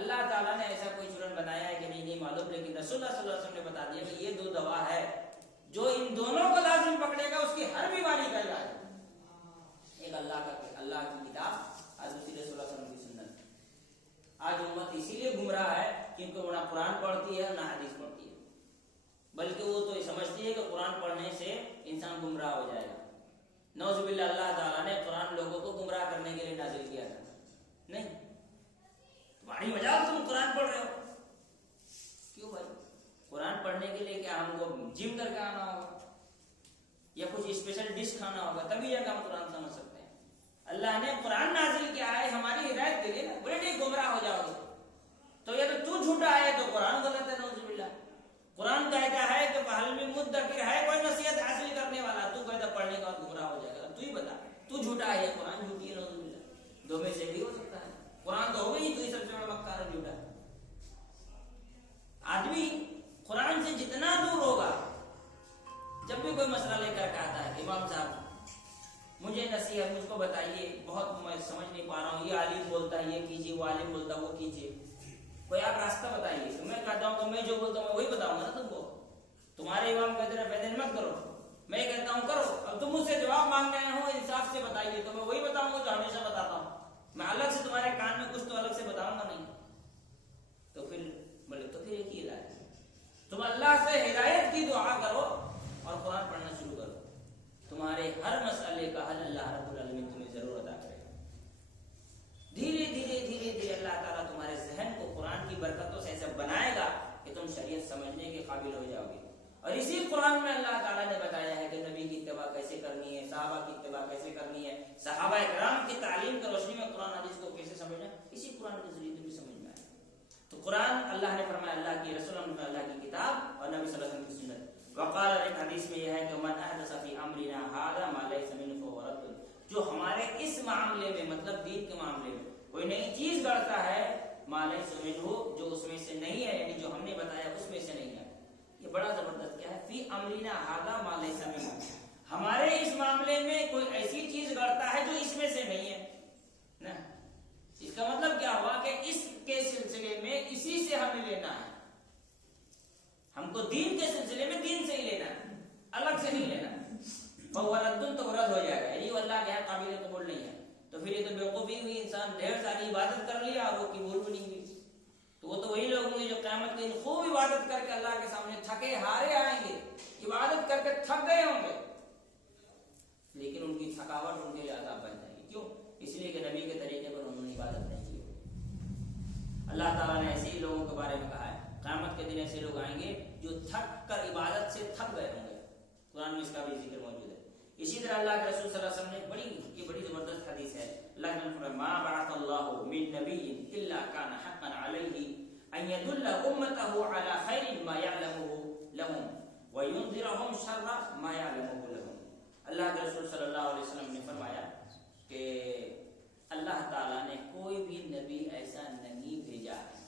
اللہ تعالیٰ نے ایسا کوئی چورن بنایا ہے کہ نہیں معلوم، لیکن رسول اللہ صلی اللہ علیہ وسلم نے بتا دیا کہ یہ 2 دوا ہے، جو ان دونوں کو لازم پکڑے گا اس کی ہر بیماری کا علاج ہے۔ ایک اللہ کی کتاب، آج دوسری رسول اللہ صلی اللہ علیہ وسلم کی سنت۔ آج امت اسی لیے گمراہ ہے کیونکہ وہ نہ قرآن پڑھتی ہے نہ حدیث پڑھتی ہے، بلکہ وہ تو یہ سمجھتی ہے کہ قرآن پڑھنے سے انسان گمراہ ہو جائے گا۔ نعوذ باللہ، اللہ تعالیٰ نے قرآن لوگوں کو گمراہ کرنے کے لیے نازل کیا تھا۔ نہیں، تمہاری مجال تم قرآن پڑھ رہے ہو، کیوں بھائی؟ قرآن پڑھنے کے لیے کیا ہم کو جم کر کے آنا ہوگا یا کچھ اسپیشل ڈش کھانا ہوگا تبھی جا کے ہم قرآن سمجھ سکتے ہیں؟ اللہ نے قرآن نازل کیا ہے ہماری ہدایت کے لیے نا، بڑے نہیں گمراہ ہو جاؤ گے تو یا تو جھوٹا ہے تو قرآن غلط ہے، نعوذ باللہ۔ قرآن کہتا ہے کہ بحل میں مدکر ہے کوئی نصیحت حاصل کرنے والا، تو کہتا پڑھنے کا گمراہ ہو جائے گا، تو ہی بتا، تو جھوٹا ہے یا قرآن جھوٹی ہے، نعوذ باللہ۔ دو میں سے بھی ہو سکتا ہے، قرآن تو ہو گئی تو ہی سب سے بڑا مکار اور جھوٹا ہے۔ آدمی قرآن سے جتنا دور ہوگا، جب بھی کوئی مسئلہ لے کر کے آتا ہے، امام صاحب مجھے نصیحت، مجھ کو بتائیے، بہت میں سمجھ نہیں پا رہا ہوں، یہ عالم بولتا ہے یہ کیجیے، وہ عالم بولتا ہے وہ کیجیے، کوئی آپ راستہ بتائیے۔ تو میں کہتا ہوں کہ میں جو بولتا ہوں میں وہی بتاؤں گا نا تم کو، تمہارے امام کہتے ہیں فیدن مت کرو، میں کہتا ہوں کرو، اب تم مجھ سے جواب مانگنے آئے ہو، انصاف سے بتائیے، تو میں وہی بتاؤں گا جو ہمیشہ بتاتا ہوں، میں الگ سے تمہارے کان میں کچھ تو الگ سے بتاؤں گا نہیں۔ تو پھر بولے تو پھر ایک ہی علاج ہے، تم اللہ سے ہدایت کی دعا کرو اور قرآن پڑھنا شروع کرو، تمہارے ہر مسئلے کا حل اللہ رب العالمین تمہیں ضرور عطا کرے گا۔ دھیرے دھیرے اللہ تعالیٰ تمہارے ذہن کو قرآن کی برکتوں سے ایسا بنائے گا کہ تم شریعت سمجھنے کے قابل ہو جاؤ گے۔ اور اسی قرآن میں اللہ تعالیٰ نے بتایا ہے کہ نبی کی اتباع کیسے کرنی ہے، صحابہ کی اتباع کیسے کرنی ہے، صحابہ کرام کی تعلیم کی روشنی میں قرآن حدیث کو کیسے سمجھنا، اسی قرآن کے ذریعے بھی سمجھ میں آئے۔ تو قرآن اللہ نے فرمایا اللہ کی رسول نے اللہ کی کتاب اور نبی صلی اللہ علیہ وسلم کی سنت۔ وقال، ایک حدیث میں یہ ہے کہ من احدث فی امرنا ھذا ما لیس منہ فہو رد، جو ہمارے اس معاملے میں، مطلب دین کے معاملے میں کوئی نئی چیز گڑتا ہے، ما لیس منہ، جو اس میں سے نہیں ہے، یعنی جو ہم نے بتایا اس میں سے نہیں ہے۔ یہ بڑا زبردست کیا ہے، فی امرنا ھذا ما لیس منہ، ہمارے اس معاملے میں کوئی ایسی چیز گڑتا ہے جو اس میں سے نہیں ہے نا۔ اس کا مطلب کیا ہوا کہ اس کے سلسلے میں اسی سے ہمیں لینا ہے، ہم کو دین کے سلسلے میں دین سے ہی لینا ہے، الگ سے نہیں لینا۔ فہو رد، تو رد ہو جائے گا، یعنی وہ اللہ کے قابل قبول نہیں ہے۔ تو پھر یہ تو بیوقوفی ہوئی، انسان ڈھیر ساری عبادت کر لیا اور وہ قبول بھی نہیں ہوئی، تو وہ تو وہی لوگ ہوں گے جو قیامت کے دن خوب عبادت کر کے اللہ کے سامنے تھکے ہارے آئیں گے، عبادت کر کے تھک گئے ہوں گے، لیکن ان کی تھکاوٹ ان کے لیے عذاب بن جائے گی۔ کیوں؟ اس لیے کہ نبی کے طریقے پر انہوں نے عبادت نہیں کی۔ اللہ تعالیٰ نے ایسے ہی لوگوں کے بارے میں کہا ہے، قیامت کے دن ایسے لوگ آئیں گے جو تھک کر عبادت سے تھک گئے ہوں گے، قرآن میں اس کا بھی ذکر موجود ہے۔ اسی طرح اللہ کے رسول صلی اللہ علیہ وسلم نے بڑی زبردست حدیث ہے، اللہ نے فرمایا ما بعث اللہ من نبی الا کان حقا علیہ ان يدل امته على خیر ما يعلمه لهم وينذرهم شر ما يعلمه لهم۔ اللہ کے رسول صلی اللہ علیہ وسلم نے فرمایا کہ اللہ تعالیٰ نے کوئی بھی نبی ایسا نہیں بھیجا ہے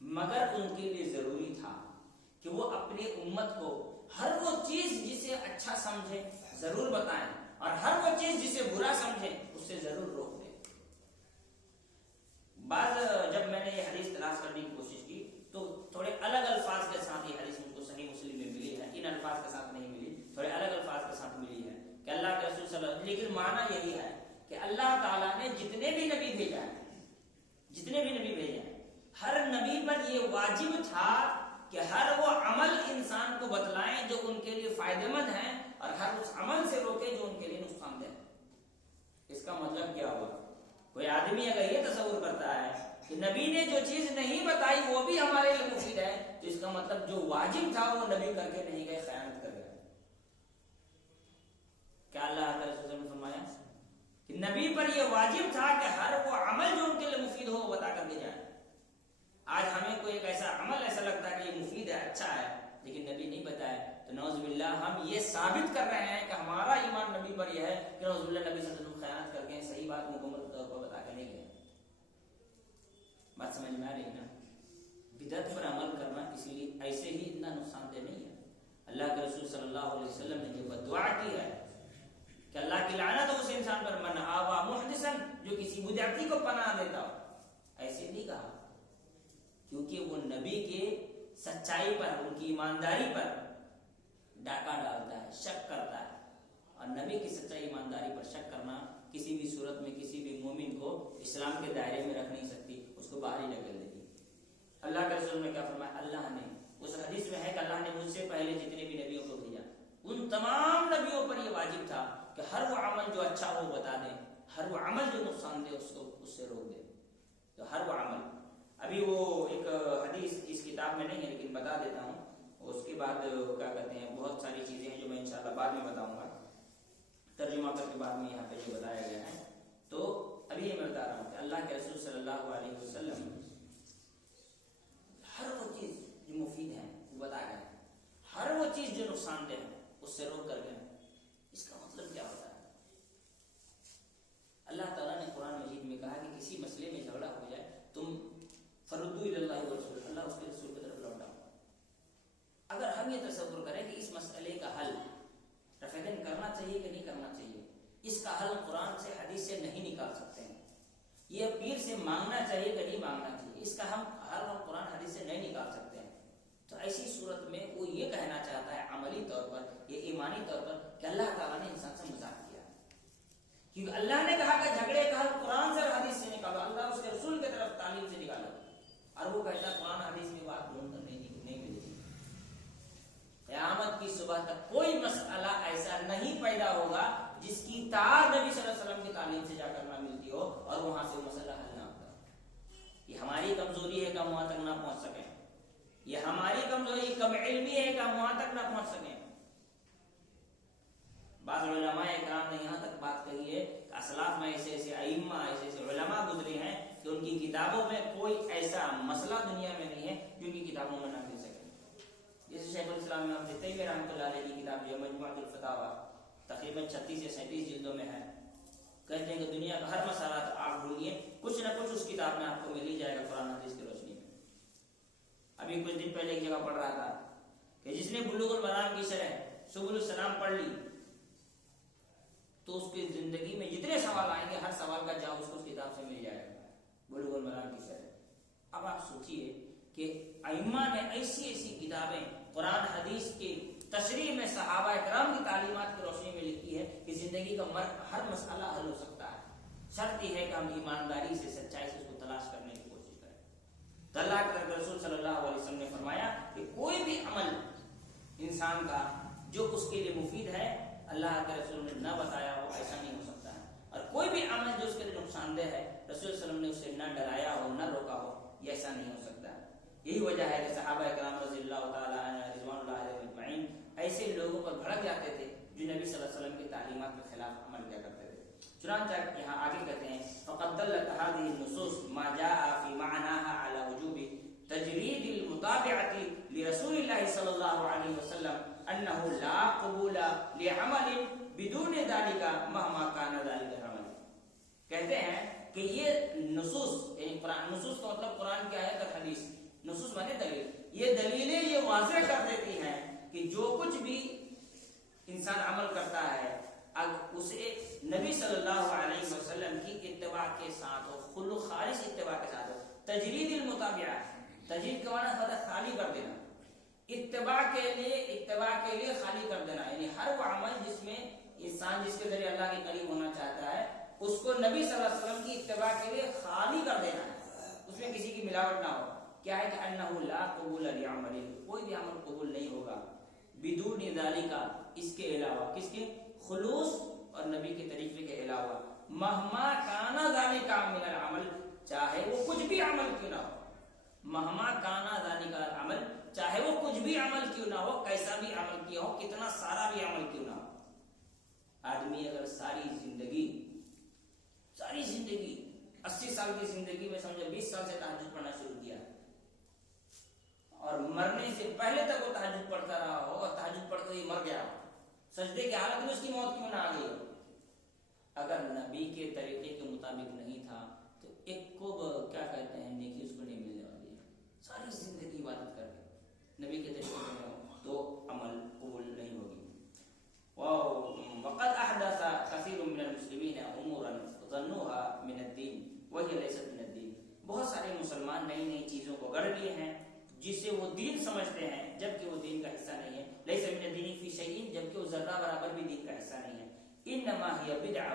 مگر ان کے لیے ضروری تھا کہ وہ اپنی امت کو ہر وہ چیز جسے اچھا سمجھے ضرور بتائیں اور ہر وہ چیز جسے برا سمجھے اس سے ضرور روک دیں۔ بعض جب میں نے یہ حدیث تلاش کرنے کی کوشش کی تو تھوڑے الگ الفاظ کے ساتھ یہ حدیث مجھ کو صحیح مسلم میں ملی ہے، ان الفاظ کے ساتھ نہیں ملی، تھوڑے الگ الفاظ کے ساتھ ملی ہے کہ اللہ کے رسول صلی اللہ علیہ وسلم، لیکن معنی یہی ہے کہ اللہ تعالیٰ نے جتنے بھی نبی بھیجا ہے ہر نبی پر یہ واجب تھا کہ ہر وہ عمل انسان کو بتلائیں جو ان کے لیے فائدہ مند ہیں اور ہر اس عمل سے روکے جو ان کے لیے نقصان دہ ہے۔ اس کا مطلب کیا ہوا؟ کوئی آدمی اگر یہ تصور کرتا ہے کہ نبی نے جو چیز نہیں بتائی وہ بھی ہمارے لیے مفید ہے، تو اس کا مطلب جو واجب تھا وہ نبی کر کے نہیں گئے، خیانت کر گئے۔ کیا اللہ تعالیٰ نے فرمایا کہ نبی پر یہ واجب تھا کہ ہر وہ عمل جو ان کے لیے مفید ہو وہ بتا کر کے جائے۔ آج ہمیں کوئی ایک ایسا عمل ایسا لگتا ہے کہ یہ مفید ہے، اچھا ہے، لیکن نبی نہیں بتایا، تو نعوذ باللہ ہم یہ ثابت کر رہے ہیں کہ ہمارا ایمان نبی پر یہ ہے کہ نعوذ باللہ نبی صلی اللہ علیہ وسلم خیانت کر کے صحیح بات مکمل طور پر بتا کے نہیں گئے۔ بات سمجھ میں آ رہی نا؟ بدعت پر عمل کرنا اسی لیے ایسے ہی اتنا نقصان دہ نہیں ہے۔ اللہ کے رسول صلی اللہ علیہ وسلم نے جو بدعا کی ہے کہ اللہ کی لعنت ہو اس انسان پر، من آوا محدثا، جو کسی بدعتی کو پناہ دیتا ہو، ایسے نہیں کہا، کیونکہ وہ نبی کے سچائی پر، ان کی ایمانداری پر ڈاکہ ڈالتا ہے، شک کرتا ہے، اور نبی کی سچائی ایمانداری پر شک کرنا کسی بھی صورت میں کسی بھی مومن کو اسلام کے دائرے میں رکھ نہیں سکتی، اس کو باہر ہی نکل دے گی۔ اللہ کے رسول نے کیا فرمایا؟ اللہ نے، اس حدیث میں ہے کہ اللہ نے مجھ سے پہلے جتنے بھی نبیوں کو بھیجا ان تمام نبیوں پر یہ واجب تھا کہ ہر وہ عمل جو اچھا ہو بتا دیں، ہر وہ عمل جو نقصان دے اس کو اس سے روک دیں، تو ہر وہ عمل۔ ابھی وہ ایک حدیث اس کتاب میں نہیں ہے لیکن بتا دیتا ہوں، اس کے بعد کیا کہتے ہیں بہت ساری چیزیں ہیں جو میں انشاءاللہ بعد میں بتاؤں گا، ترجمہ کر کے بعد میں یہاں پہ جو بتایا گیا ہے۔ تو ابھی یہ میں بتا رہا ہوں کہ اللہ کے رسول صلی اللہ علیہ وسلم ہر وہ چیز جو مفید ہے وہ بتا گئے، ہر وہ چیز جو نقصان دہ ہے اس سے روک کر گئے۔ اس کا مطلب کیا ہوتا ہے؟ اللہ تعالیٰ نے قرآن مجید میں کہا کہ کسی مسئلے میں جھگڑا ہو جائے تم فردو الی اللہ ورسول، اللہ اس کے رسول کی طرف لوٹاؤ۔ اگر ہم یہ تصور کریں کہ اس مسئلے کا حل رفع دین کرنا چاہیے کہ نہیں کرنا چاہیے، اس کا حل قرآن سے حدیث سے نہیں نکال سکتے ہیں، یہ پیر سے مانگنا چاہیے کہ نہیں مانگنا چاہیے، اس کا ہم حل قرآن حدیث سے نہیں نکال سکتے ہیں، تو ایسی صورت میں وہ یہ کہنا چاہتا ہے عملی طور پر یا ایمانی طور پر کہ اللہ تعالیٰ نے انسان سے مذاق کیا، کیونکہ اللہ نے کہا کہ جھگڑے کا حل قرآن سے اور حدیث سے نکالو، اللہ اس کے رسول کی طرف تعلیم سے نکالو، اور وہ کہتا ہے قرآن حدیث میں بات ڈھونڈ کر نہیں ملے گی۔ قیامت کی صبح تک کوئی مسئلہ ایسا نہیں پیدا ہوگا جس کی تار نبی صلی اللہ علیہ وسلم کی تعلیم سے جا کر نہ ملتی ہو اور وہاں سے وہ مسئلہ حل نہ ہوتا۔ یہ ہماری کمزوری ہے کہ ہم وہاں تک نہ پہنچ سکیں، یہ ہماری کمزوری کم علمی ہے کہ ہم وہاں تک نہ پہنچ سکیں۔ بعض علماء کرام نے یہاں تک بات کہی ہے کہ اسلاف میں ایسے ایسے ائمہ ایسے ایسے علماء گزرے ہیں کہ ان کی کتابوں میں کوئی ایسا مسئلہ دنیا میں نہیں ہے جو ان کی کتابوں میں نہ مل سکے، جیسے شیخ الاسلام امام ابن تیمیہ رحمۃ اللہ علیہ کی کتاب جو مجموعۃ الفتاوی تقریباً 36 یا 37 جلدوں میں ہے، کہتے ہیں کہ دنیا کا ہر مسئلہ آپ ڈھونڈیے کچھ نہ کچھ اس کتاب میں آپ کو مل ہی جائے گا قرآن حدیث کی روشنی میں۔ ابھی کچھ دن پہلے ایک جگہ پڑھ رہا تھا کہ جس نے بلوغ المرام کی شرح سبل السلام پڑھ لی تو اس کی زندگی میں جتنے سوال آئیں گے ہر سوال کا جواب اس کو اس کتاب سے مل جائے گا، بلوغ المرام کی شرح۔ اب آپ سوچئے کہ ائمہ نے ایسی ایسی کتابیں قرآن حدیث کی تشریح میں صحابہ کرام کی تعلیمات کی روشنی میں لکھی ہے کہ زندگی کا ہر مسئلہ حل ہو سکتا ہے، شرط یہ ہے کہ ہم ایمانداری سے سچائی سے اس کو تلاش کرنے کی کوشش کریں۔ تو اللہ کے رسول صلی اللہ علیہ وسلم نے فرمایا کہ کوئی بھی عمل انسان کا جو اس کے لیے مفید ہے اللہ کے رسول نے نہ بتایا ہو ایسا نہیں ہو سکتا ہے، اور کوئی بھی عمل جو اس کے لیے نقصان دہ ہے رسول صلی اللہ علیہ وسلم نے اسے نہ ڈرایا ہو نہ روکا ہو، یہ ایسا نہیں ہو سکتا ہے۔ یہی وجہ ہے کہ صحابہ کرام رضی اللہ تعالیٰ عنہ رضوان اللہ علیہ اجمعین ایسے لوگوں پر بھڑک جاتے تھے جو نبی صلی اللہ علیہ وسلم کی تعلیمات کے خلاف عمل کیا کرتے تھے۔ چنانچہ یہاں آگے کہتے ہیں فقد دلت هذه النصوص ما جاء في معناها على وجوب تجرید المتابعة لرسول اللہ صلی اللہ علیہ وسلم انه لا قبول لعمل بدون ذلك مهما كان ذلك العمل۔ کہتے ہیں کہ یہ نصوص یعنی قرآن، نصوص کا مطلب قرآن کی آیت اور حدیث، نصوص مانے دلیل، یہ دلیلیں یہ واضح کر دیتی ہیں کہ جو کچھ بھی انسان عمل کرتا ہے اگر اسے نبی صلی اللہ علیہ وسلم کی اتباع کے ساتھ ہو، خلق خالص اتباع کے ساتھ ہو، تجرید المتابعہ، تجرید کا معنی ہوتا ہے خالی کر دینا، اتباع کے لیے خالی کر دینا، یعنی ہر وہ عمل جس میں انسان جس کے ذریعے اللہ کے قریب ہونا چاہتا ہے اس کو نبی صلی اللہ علیہ وسلم کی اتباع کے لیے خالی کر دینا ہے، اس میں کسی کی ملاوٹ نہ ہو۔ کیا ہے کہ انہ لا قبول لعمل، کوئی بھی عمل قبول نہیں ہوگا بدون ذالک، اس کے علاوہ، کس کے؟ خلوص اور نبی کے طریقے کے علاوہ، مہما کانا ذالک من العمل، چاہے وہ کچھ بھی عمل کیوں نہ ہو، مہما کانا ذالک العمل، چاہے وہ کچھ بھی عمل کیوں نہ ہو، کیسا بھی عمل کیا ہو، کتنا سارا بھی عمل کیوں نہ ہو۔ آدمی اگر ساری زندگی 80 سال کی زندگی میں سمجھے 20 سال سے تہجد پڑھنا شروع کیا اور مرنے سے پہلے تک وہ تہجد پڑھتا رہا ہو اور تہجد پڑھتے ہی مر گیا، سجدے کی حالت میں اس کی موت کیوں نہ آ گئی ہو، اگر نبی کے طریقے کے مطابق نہیں تھا تو ایک کو کیا کہتے ہیں نیکی اس کو نہیں ملنے والی ہے۔ ساری زندگی عبادت کر کے نبی کے طریقے میں ہو تو عمل قبول نہیں ہوگی۔ وقد احدث كثير من المسلمين امورا ظنوها من الدين وهي ليست من الدين، بہت سارے دین سمجھتے ہیں جبکہ وہ دین کا حصہ نہیں ہے. لیس من الدین فی شیء، جبکہ وہ ذرہ برابر بھی دین کا حصہ نہیں ہے. انما ہی بدع،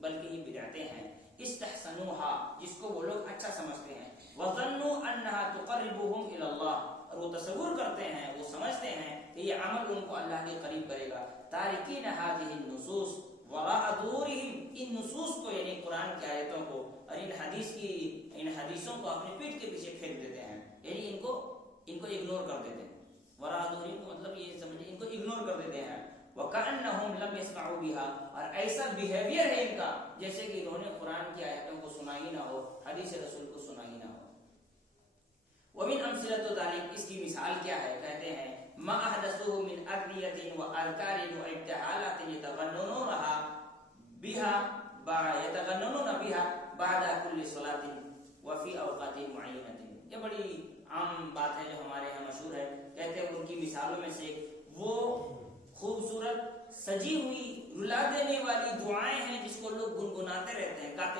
بلکہ یہ بدعتیں ہیں. استحسنوها، جس کو وہ لوگ اچھا سمجھتے ہیں. وظنوا انها تقربهم الى اللہ، اور وہ تصور کرتے ہیں، وہ سمجھتے ہیں کہ یہ عمل ان کو اللہ کے قریب کرے گا. تارکین هذه النصوص وراء ظهورهم، ان نصوص کو یعنی قرآن کی آیتوں کو اور ان حدیثوں کو اپنے پیٹھ کے پیچھے پھینک دیتے ہیں، یعنی ان کو اگنور کر دیتے ہیں. وراء ظهورهم کا مطلب یہ سمجھیں ان کو اگنور کر دیتے ہیں. وَكَأَنَّهُمْ لَمْ يَسْمَعُوا بِهَا، اور ایسا بیہیویئر ہے ان کا جیسے کہ انہوں نے قرآن کی آیتوں کو سنا ہی نہ ہو، حدیث رسول کو سنا ہی نہ ہو. وَمِنْ أَمْثِلَةِ ذَلِكَ، اس کی مثال کیا ہے؟ کہتے ہیں مَا أَحْدَثُوهُ مِنْ أَدْعِيَةٍ وَأَذْكَارٍ وَابْتِهَالَاتٍ يَتَغَنَّنُونَ بِهَا بَعْدَ كُلِّ صَلَاةٍ وَفِي أَوْقَاتٍ مُعَيَّنَةٍ. یہ بڑی عام بات ہے جو ہمارے یہاں مشہور ہے. کہتے ہیں ان کی مثالوں میں سے وہ خوبصورت سجی ہوئی رلا دینے والی دعائیں ہیں جس کو لوگ گنگناتے رہتے ہیں، گاتے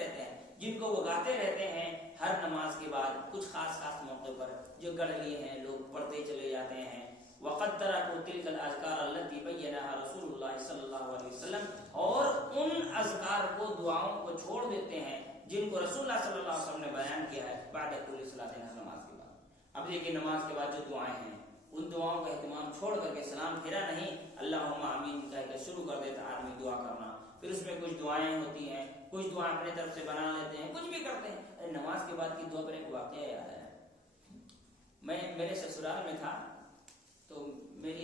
رہتے ہیں، جن کو وہ گاتے رہتے ہیں ہر نماز کے بعد کچھ خاص موقع پر، جو گڑھ لیے ہیں لوگ پڑھتے چلے جاتے ہیں. وَقَدْ تَرَكُوا تِلْكَ الْأَذْكَارَ الَّتِي بَيَّنَهَا رَسُولُ اللَّهِ صلی اللہ علیہ وسلم، اور ان اذکار کو، دعاؤں کو چھوڑ دیتے ہیں جن کو رسول اللہ صلی اللہ علیہ وسلم نے بیان کیا ہے بعد کل صلاۃ، نماز کے بعد. اب دیکھیں نماز کے بعد جو دعائیں ہیں ان دعاؤں کا اہتمام چھوڑ کر کے سلام پھیرا نہیں، اللہم آمین کہہ کے شروع کر دیتا آدمی دعا کرنا. پھر اس میں کچھ دعائیں ہوتی ہیں، کچھ دعائیں اپنے طرف سے بنا لیتے ہیں، کچھ بھی کرتے ہیں. ارے نماز کے بعد کی دعا پر ایک واقعہ یاد آیا. میں میرے سسرال میں تھا تو میں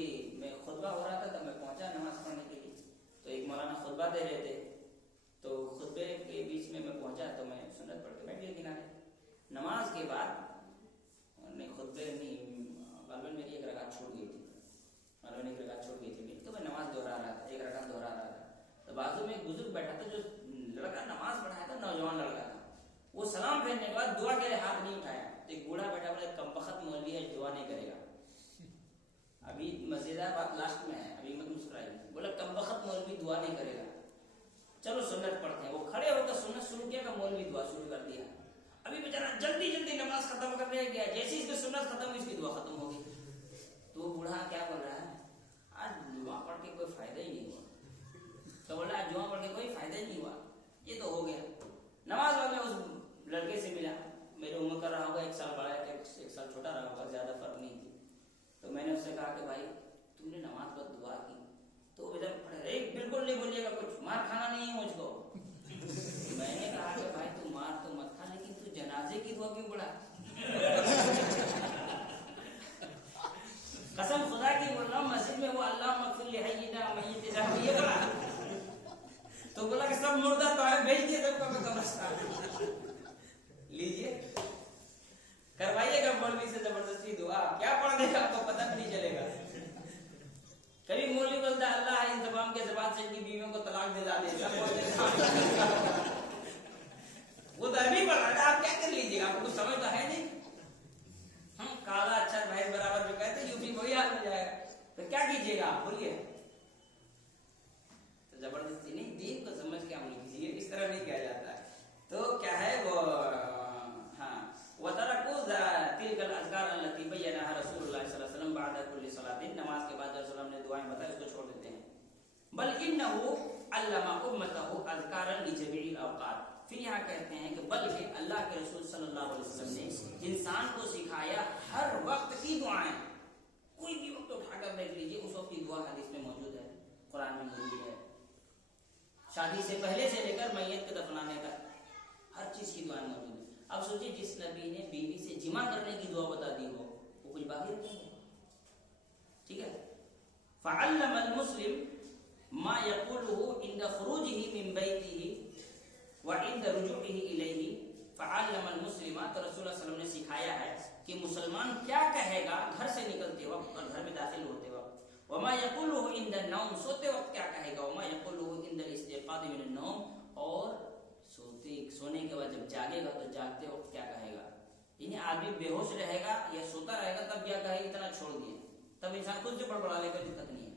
خطبہ ہو رہا تھا، تو میں پہنچا نماز پڑھنے کے لیے. تو ایک مولانا خطبہ دے رہے تھے، تو خطبے کے بیچ میں پہنچا تو میں سنت پڑھ کے بیٹھ گیا کنارے. نماز کے بعد خطبے غالباً میری ایک رکعت چھوٹ گئی تھی، تو میں نماز دوہرا رہا تھا، ایک رکعت دوہرا رہا تھا. تو بازو میں ایک بزرگ بیٹھا تھا، جو لڑکا نماز پڑھایا تھا، نوجوان لڑکا تھا. وہ سلام پھیرنے کے بعد دعا کے لیے ہاتھ نہیں اٹھایا. تو ایک بوڑھا بیٹھا بولا کمبخت مولوی ہے دعا نہیں کرے گا. ابھی مزیدار بات لاسٹ میں ہے، ابھی مت مسکرائیے. بولا کمبخت مولوی دعا نہیں کرے گا، چلو سنت پڑھتے ہیں. وہ کھڑے ہو کر سنت شروع کیا کہ مولوی دعا شروع کر دیا. ابھی بیچارہ جلدی نماز ختم کرنے گیا، جیسے اس کی سنت ختم ہوئی اس کی دعا ختم ہو گئی. تو وہ بوڑھا کیا بول رہا ہے، آج دعا پڑھ کے کوئی فائدہ ہی نہیں ہوا. تو بول رہا ہے دعا پڑھ کے کوئی فائدہ ہی نہیں ہوا، یہ تو ہو گیا. نماز بعد میں اس لڑکے سے ملا، میرے عمر کا رہا ہوگا، 1 سال بڑا ہے کہ 1 سال چھوٹا رہا ہوگا، زیادہ فرق نہیں تھی. تو میں نے اس سے کہا کہ بھائی تم نے نماز پر دعا کی تو ادھر پڑھے، بالکل نہیں بولیے گا، کچھ مار کھانا نہیں ہے مجھ کو. میں نے کہا کہ بھائی تو مار تو مت کھا، لیکن تو جنازے کی دعا کیوں پڑھا؟ قسم خدا کی بول رہا ہوں، مسجد میں وہ اللہم اغفر لحینا میتنا یہ پڑھا. تو بولا کہ سب مردہ تو ہے، بھیج دیے سب کو قبرستان. لیجیے کروائیے گا مولوی سے زبردستی دعا، کیا پڑھ دے گا آپ کو پتہ نہیں چلے گا. کبھی مولوی بولتا ہے اللہ انتقام کے زبان سے ان کی بیویوں کو طلاق دلا دے، وہ تو عربی پڑھ رہا تھا. آپ کیا کر لیجیے گا، آپ کو کچھ سمجھ تو ہے نہیں. ہم کالا اچھا بھائی برابر جو کہتے ہیں یوپی وہی حال ہو جائے گا. تو کیا کیجیے گا آپ بولیے. تو زبردستی نہیں، دین کو سمجھ کے عمل کیجیے، اس طرح نہیں کیا جاتا ہے. تو کیا ہے وہ وَتَرَكُوا تِلْكَ الْأَذْكَارَ الَّتِي بَيَّنَهَا رسول اللہ صلی اللہ علیہ وسلم بعد كل صلاۃ، نماز کے بعد رسول اللہ نے دعائیں بتائی اس کو چھوڑ دیتے ہیں. بل انه علم امته اذکارا لجميع الاوقات. پھر یہاں کہتے ہیں کہ بلکہ اللہ کے رسول صلی اللہ علیہ وسلم نے انسان کو سکھایا ہر وقت کی دعائیں. کوئی بھی وقت اٹھا کر دیکھ لیجیے اس وقت کی دعا حدیث میں موجود ہے، قرآن میں موجود ہے. شادی سے پہلے سے لے کر میت کے دفنانے تک ہر چیز کی دعائیں موجود ہیں. اب سوچیے جس نبی نے بیوی سے جمع کرنے کی دعا بتا دی ہو وہ کچھ باقی رکھے گا؟ ٹھیک ہے. فعلم المسلم ما يقوله عند خروجه من بيته وعند رجوعه اليه. فعلم المسلم، تو رسول اللہ صلی اللہ علیہ وسلم نے سکھایا ہے کہ مسلمان کیا کہے گا گھر سے نکلتے وقت اور گھر میں داخل ہوتے وقت. وما يقوله عند النوم، سوتے وقت کیا کہے گا. وما يقوله عند الاستيقاظ من النوم، اور سونے کے بعد جب جاگے گا تو جاگتے وقت کیا کہے گا. یعنی آدمی بے ہوش رہے گا یا سوتا رہے گا تب کیا کہے، اتنا چھوڑ دیے، تب انسان خود سے بڑبڑا لے گا، دقت نہیں ہے.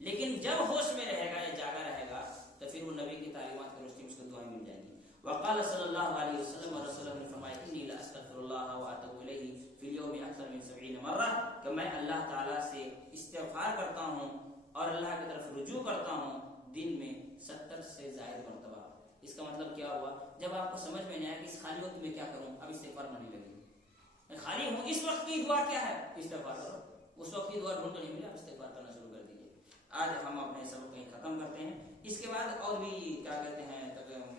لیکن جب ہوش میں رہے گا یا جاگا رہے گا تو پھر وہ نبی کی تعلیمات کی روشنی میں اس کو دعائیں مل جائیں گی. وقال صلی اللہ علیہ وسلم، اور رسول اللہ نے فرمایا انی لاستغفر اللہ واتوب الیہ فی الیوم اکثر من دن میں 70 سے زائد مرتبہ۔ اس کا مطلب کیا ہوا؟ جب آپ کو سمجھ میں نہیں آیا کہ اس خالی وقت میں کیا کروں، اب استغفار بننے لگی، میں خالی ہوں، اس وقت کی دعا کیا ہے؟ استغفار کرو۔ اس وقت کی دعا ڈھونڈ کر نہیں ملے، آپ استغفار کرنا شروع کر دیجیے۔ آج ہم اپنے سبق کو ختم کرتے ہیں، اس کے بعد اور بھی کیا کہتے ہیں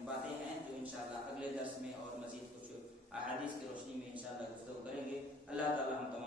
باتیں ہیں جو انشاءاللہ اگلے درس میں اور مزید کچھ احادیث کی روشنی میں انشاءاللہ گفتگو کریں گے۔ اللہ تعالی ہم تمام